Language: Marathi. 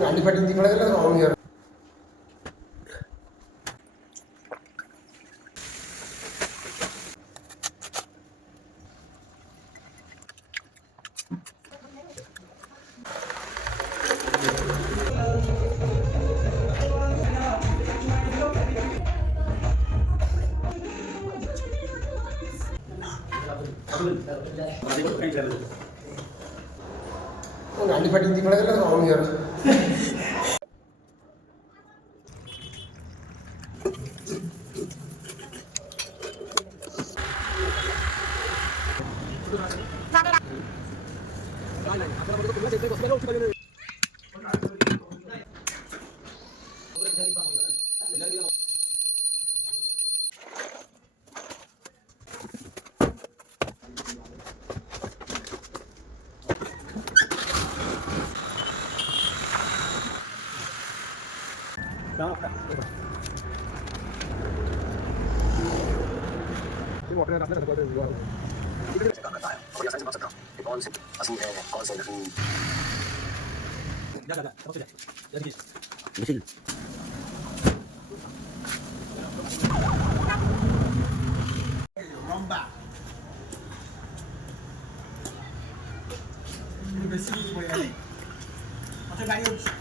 गाडी फाटी तिकडे गेलं राहून घ्या. गाडी फाटी तिकडे गेलं राहून घ्या. Rombak. Ini besi boleh. Macam kayu.